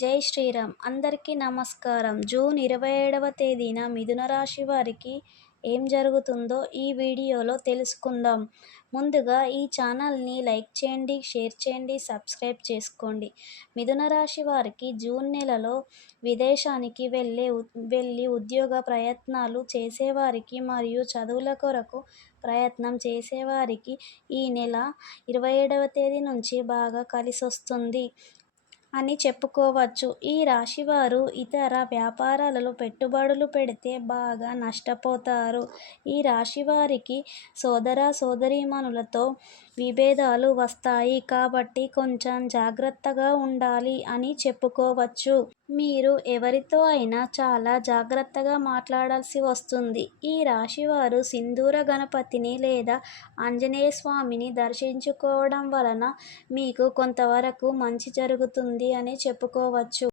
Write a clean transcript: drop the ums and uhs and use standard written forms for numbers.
జై శ్రీరామ్. అందరికీ నమస్కారం. జూన్ 27వ తేదీన మిథున రాశి వారికి ఏం జరుగుతుందో ఈ వీడియోలో తెలుసుకుందాం. ముందుగా ఈ ఛానల్ని లైక్ చేయండి, షేర్ చేయండి, సబ్స్క్రైబ్ చేసుకోండి. మిథున రాశి వారికి జూన్ నెలలో విదేశానికి వెళ్ళి ఉద్యోగ ప్రయత్నాలు చేసేవారికి మరియు చదువుల కొరకు ప్రయత్నం చేసేవారికి ఈ నెల 27వ తేదీ నుంచి బాగా కలిసొస్తుంది అని చెప్పుకోవచ్చు. ఈ రాశివారు ఇతర వ్యాపారాలలో పెట్టుబడులు పెడితే బాగా నష్టపోతారు. ఈ రాశివారికి సోదర సోదరీమణులతో విభేదాలు వస్తాయి కాబట్టి కొంచెం జాగ్రత్తగా ఉండాలి అని చెప్పుకోవచ్చు. మీరు ఎవరితో అయినా చాలా జాగ్రత్తగా మాట్లాడాల్సి వస్తుంది. ఈ రాశివారు సింధూర గణపతిని లేదా ఆంజనేయ స్వామిని దర్శించుకోవడం వలన మీకు కొంతవరకు మంచి జరుగుతుంది అని చెప్పుకోవచ్చు.